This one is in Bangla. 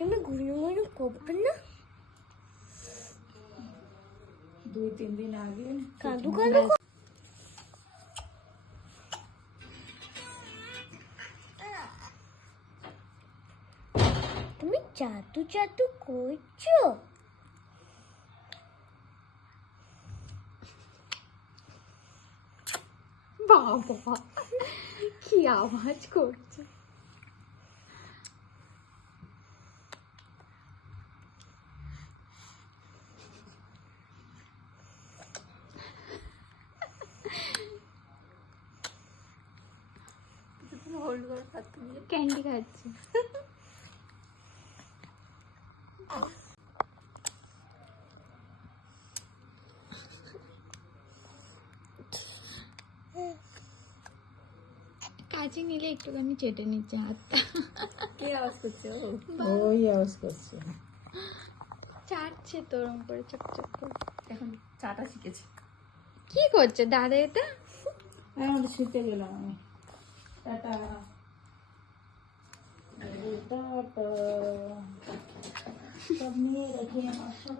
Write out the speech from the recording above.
এমনি ঘুরিয়ে ঘুরিয়ে করবেন না? 2-3 দিন আগে কাঁদু কাঁদু তুমি জাদু জাদু করছো? বাবা কি আওয়াজ করছে। ক্যান্ডি খাচ্ছে। কাছে নিলে একটুখানি চেটে নিচ্ছে হাতটা। কি আওয়াজ করছে? ওই আওয়াজ করছে, চাটছে তোরম করে চকচক করে। এখন চাটা শিখেছে। কি করছে দাদা এটা? এখন শুতে গেলাম আমি। Tata tata. সব নিয়ে রেখে আমার সব